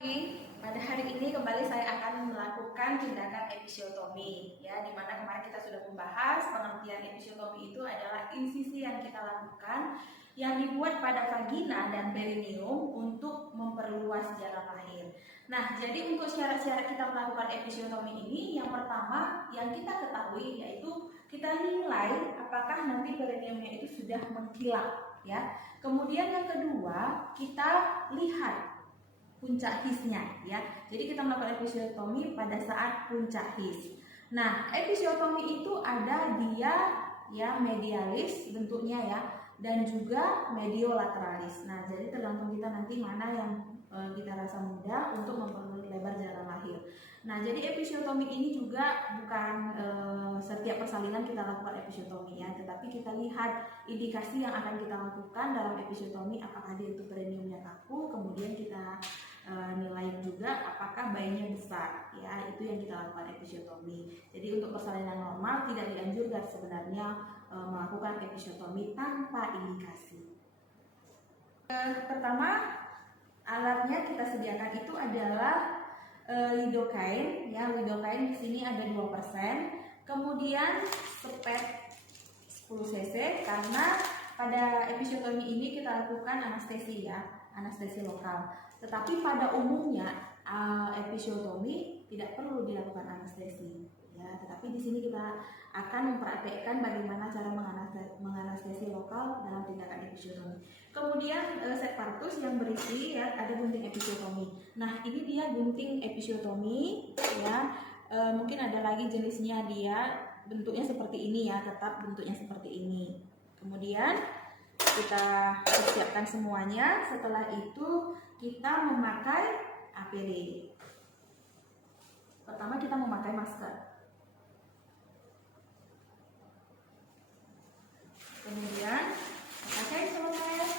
Pada hari ini kembali saya akan melakukan tindakan episiotomi, ya, di mana kemarin kita sudah membahas pengertian episiotomi itu adalah insisi yang kita lakukan yang dibuat pada vagina dan perineum untuk memperluas jalan lahir. Nah, jadi untuk syarat-syarat kita melakukan episiotomi ini, yang pertama yang kita ketahui yaitu kita nilai apakah nanti perineumnya itu sudah mengkilap, ya. Kemudian yang kedua kita lihat puncak hisnya, ya. Jadi kita melakukan episiotomi pada saat puncak his. Nah, episiotomi itu ada dia ya medialis bentuknya ya, dan juga mediolatralis. Nah, jadi tergantung kita nanti mana yang kita rasa mudah untuk memperlebar jalan lahir. Nah, jadi episiotomi ini juga bukan setiap persalinan kita lakukan episiotomi ya, tetapi kita lihat indikasi yang akan kita lakukan dalam episiotomi, apakah dia itu perineumnya kaku, kemudian kita nilai juga apakah bayinya besar, ya, itu yang kita lakukan episiotomi. Jadi untuk persalinan normal tidak dianjurkan sebenarnya melakukan episiotomi tanpa indikasi. Pertama, alatnya kita sediakan itu adalah lidocaine, ya. Lidocaine di sini ada 2%. Kemudian sepet 10 cc karena pada episiotomi ini kita lakukan anestesi ya, anestesi lokal. Tetapi pada umumnya episiotomi tidak perlu dilakukan anestesi, ya. Tetapi di sini kita akan mempraktekkan bagaimana cara menganestesi lokal dalam tindakan episiotomi. Kemudian set partus yang berisi ya ada gunting episiotomi. Nah, ini dia gunting episiotomi, ya. Mungkin ada lagi jenisnya, dia bentuknya seperti ini ya, tetap bentuknya seperti ini. Kemudian kita persiapkan semuanya. Setelah itu kita memakai APD. Pertama kita memakai masker. Kemudian pakai selotip.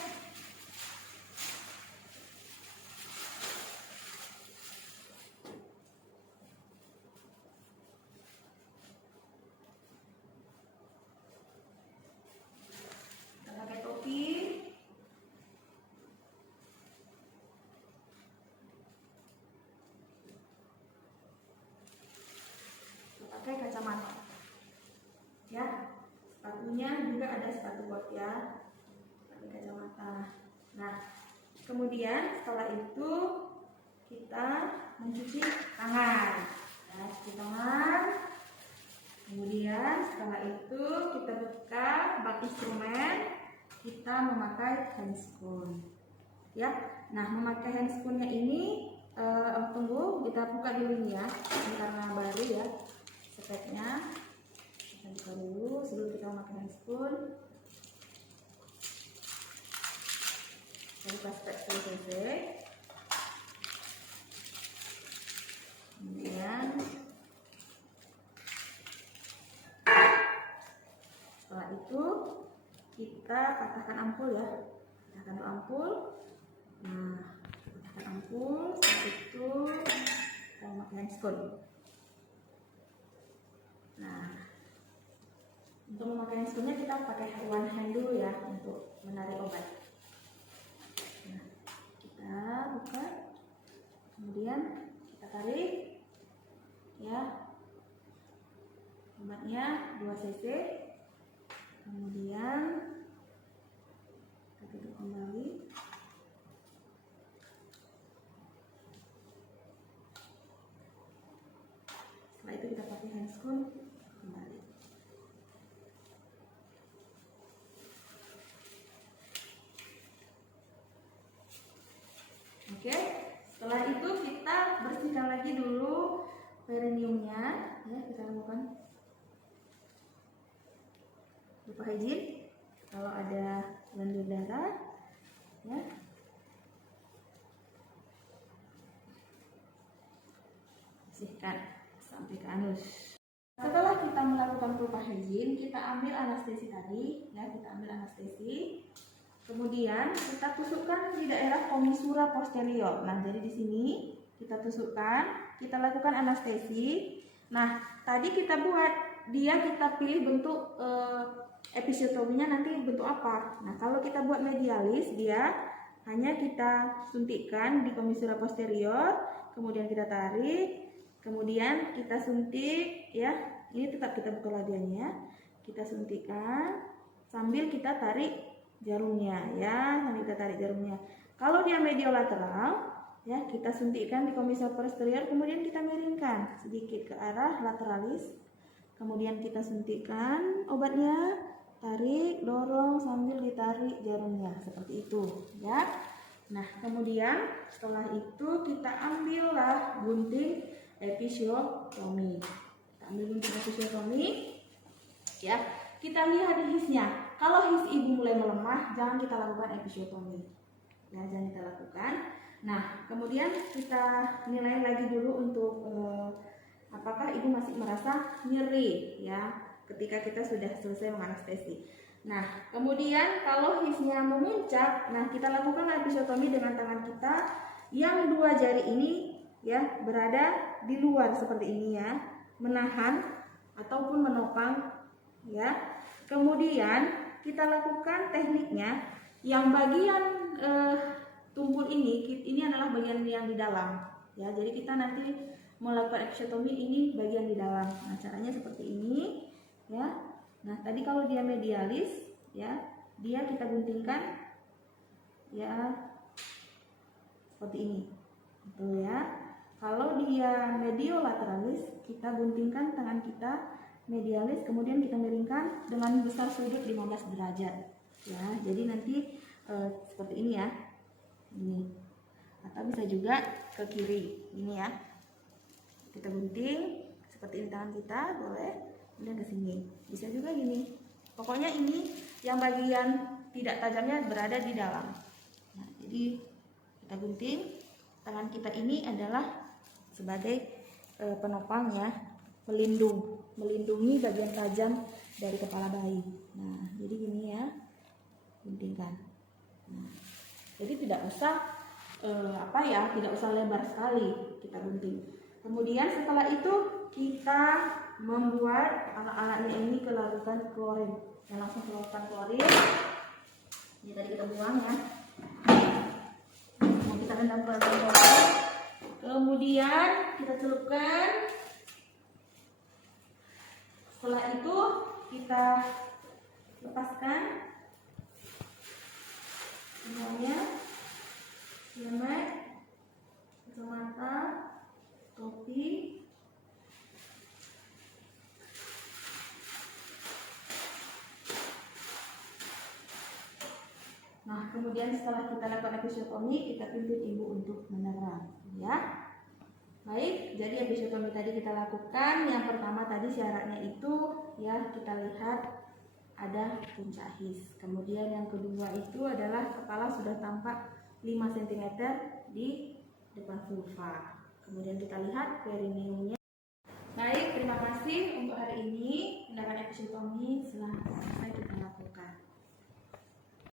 Kita pakai topi. Pakai kacamata, ya. Sepatunya juga ada sepatu bot ya, pakai kacamata. Nah, kemudian setelah itu kita mencuci tangan, ya, cuci tangan. Kemudian setelah itu kita buka bak instrumen, kita memakai handscoon, ya. Nah, memakai handscoonnya ini tunggu, kita buka dulu nih ya, ini karena baru ya. Sepetnya kita buka dulu sebelum kita memakai handscoon. Kita buka sepet 10 cc. Kemudian setelah itu kita patahkan ampul ya, patahkan ampul. Nah, patahkan ampul. Setelah itu kita memakai handscoon. Nah, untuk memakai handscoonnya kita pakai one hand dulu ya untuk menarik obat. Nah, kita buka, kemudian kita tarik, ya, obatnya 2 cc. Kemudian kita tutup kembali. Setelah itu kita pakai handscoon kembali. Oke, setelah itu kita bersihkan lagi dulu perineumnya, ya. Kita lakukan lupa hygiene kalau ada lendir darah, ya. Bersihkan sampai ke anus. Setelah kita melakukan lupa hygiene, kita ambil anestesi tadi, ya, kita ambil anestesi. Kemudian kita tusukkan di daerah commissura posterior. Nah, jadi di sini kita tusukkan, kita lakukan anestesi. Nah, tadi kita buat dia, kita pilih bentuk episiotominya nanti bentuk apa. Nah, kalau kita buat medialis, dia hanya kita suntikkan di commissura posterior, kemudian kita tarik, kemudian kita suntik ya. Ini tetap kita buka labianya, kita suntikkan sambil kita tarik jarumnya ya, sambil kita tarik jarumnya. Kalau dia mediolateral ya, kita suntikkan di commissura posterior, kemudian kita miringkan sedikit ke arah lateralis, kemudian kita suntikkan obatnya, tarik, dorong sambil ditarik jarumnya seperti itu ya. Nah, kemudian setelah itu kita ambillah gunting episiotomi. Kita ambil gunting episiotomi ya. Kita lihat hisnya. Kalau his ibu mulai melemah, jangan kita lakukan episiotomi. Ya, jangan kita lakukan. Nah, kemudian kita nilai lagi dulu untuk apakah ibu masih merasa nyeri ya ketika kita sudah selesai menganestesi. Nah, kemudian kalau hisnya memuncak, nah kita lakukan episiotomi dengan tangan kita yang dua jari ini ya berada di luar seperti ini ya, menahan ataupun menopang ya. Kemudian kita lakukan tekniknya yang bagian tumpul ini adalah bagian yang di dalam ya. Jadi kita nanti melakukan episiotomi ini bagian di dalam. Nah, caranya seperti ini ya. Nah, tadi kalau dia medialis ya, dia kita guntingkan ya seperti ini. Betul ya. Kalau dia mediolaterales, kita guntingkan tangan kita medialis, kemudian kita miringkan dengan besar sudut 15 derajat ya. Jadi nanti seperti ini ya. Ini. Atau bisa juga ke kiri ini ya. Kita gunting seperti ini tangan kita, boleh. Kemudian ke sini. Bisa juga gini. Pokoknya ini yang bagian tidak tajamnya berada di dalam. Nah, jadi kita gunting. Tangan kita ini adalah sebagai penopang ya, melindungi bagian tajam dari kepala bayi. Nah, jadi gini ya, guntingkan. Nah, jadi tidak usah tidak usah lebar sekali kita gunting. Kemudian setelah itu kita membuat alat-alatnya ini ke larutan klorin. Ya, langsung ke larutan klorin. Ini tadi kita buang ya. Nah, kita rendam ke larutan klorin. Kemudian kita celupkan. Setelah itu kita lepaskan semuanya, helmet, kacamata, topi. Nah, kemudian setelah kita lakukan episiotomi, kita tuntut ibu untuk menerang, ya. Baik, jadi episiotomi tadi kita lakukan. Yang pertama tadi syaratnya itu, ya kita lihat ada puncak his. Kemudian yang kedua itu adalah kepala sudah tampak 5 cm di depan vulva. Kemudian kita lihat perineumnya. Baik, terima kasih untuk hari ini. Tindakan episiotomi selesai kita lakukan.